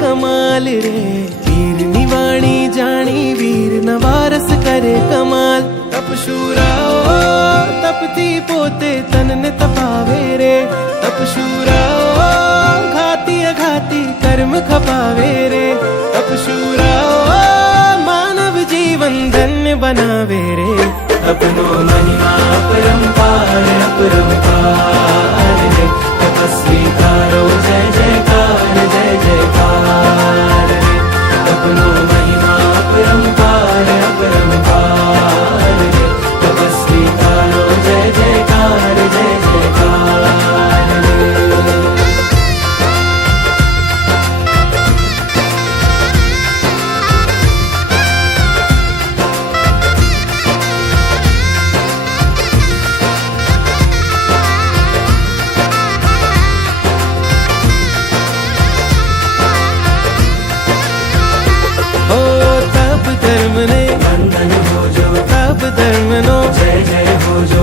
कमाल रे। वीर निवाणी जानी वीर नवारस करे कमाल। तपशूराओ तपती पोते तन ने तपावे रे। तपशूराओ घाती अघाती कर्म खपावे रे। तपशूराओ मानव जीवन धन्य बनावे रे। अपनो महिमा अपरंपार अपरंपार रे। तपस्वी कारो जय जयकार जय जयकार रे। अपनो महिमा अपरंपार अपरंपार रे। तपस्वी कारो जय जयकार जय जयकार रे। धर्म नो जय जय हो जो।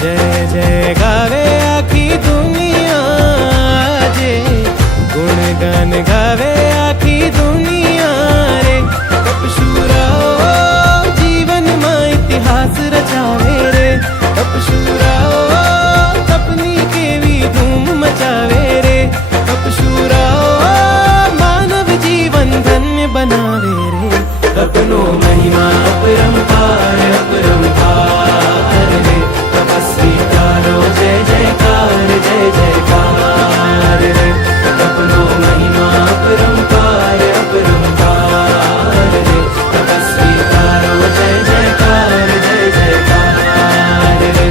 जय जय गावे आखी दुनिया जे। गुण गान गावे आखी दुनिया रे। तपशूराओ जीवन में इतिहास रचावे रे। तपशूराओ तपनी केवी धूम मचावे रे। तपशूराओ मानव जीवन धन्य बनावे रे। अपनो महिमा अपरंपार अपरंपार रे। तपस्वी कारो जय जयकार जय जयकार रे। अपनो महिमा अपरंपार अपरंपार रे। तपस्वी कारो जय जयकार जय जयकार रे।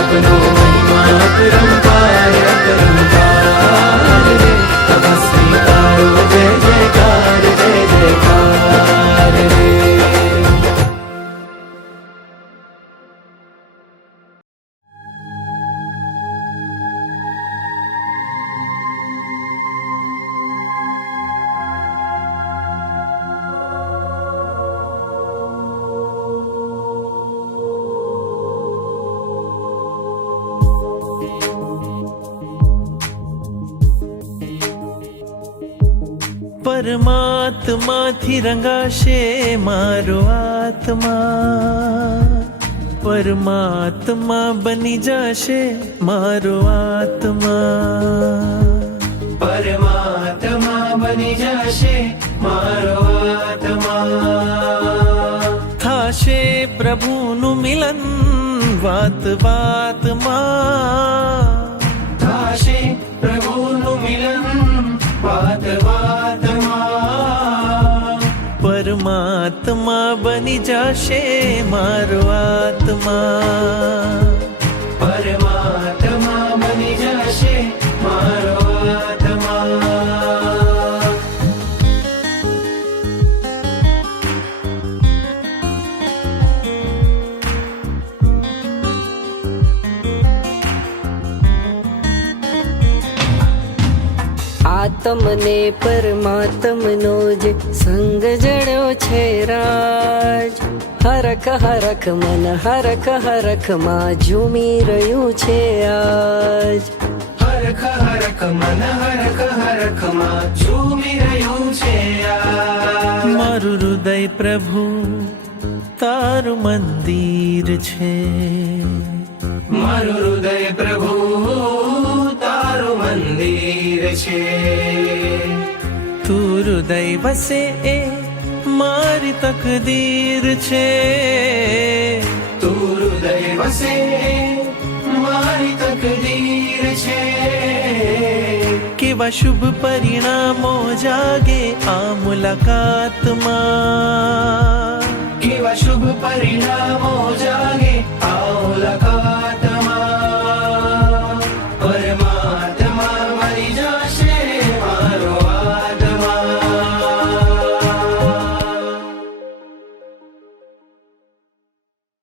अपनो महिमा अपरंपार अपरंपार रे। तपस्वी कारो जय जयकार जय जयकार रे। परमात्मा थी रंगाशे मारो आत्मा। परमात्मा बनी जाशे मारो आत्मा। परमात्मा बनी जाशे मारो आत्मा। थाशे प्रभुनु मिलन वात वात मां। थाशे प्रभुनु मिलन वात वात मां। परमात्मा बनी जाशे मारो आत्मा। परमात्मा बनी जाशे मारो आत्मा। આત્મને પરમાત્મનો જે સંગ જડ્યો છે રાજ। હરખ હરખ મન હરખ હરખમાં ઝૂમી રહ્યું છે આજ। હરખ હરખ મન હરખ હરખમાં ઝૂમી રહ્યું છે આજ। મારું હૃદય પ્રભુ તારું મંદિર છે। મારું હૃદય પ્રભુ તારું મંદિર છે। તું હૃદય વસે એ મારી તકદીર છે। તું હૃદય વસે એ મારી તકદીર છે। કેવા શુભ પરિણામો જાગે આ મુલાકાતમાં। કેવા શુભ પરિણામો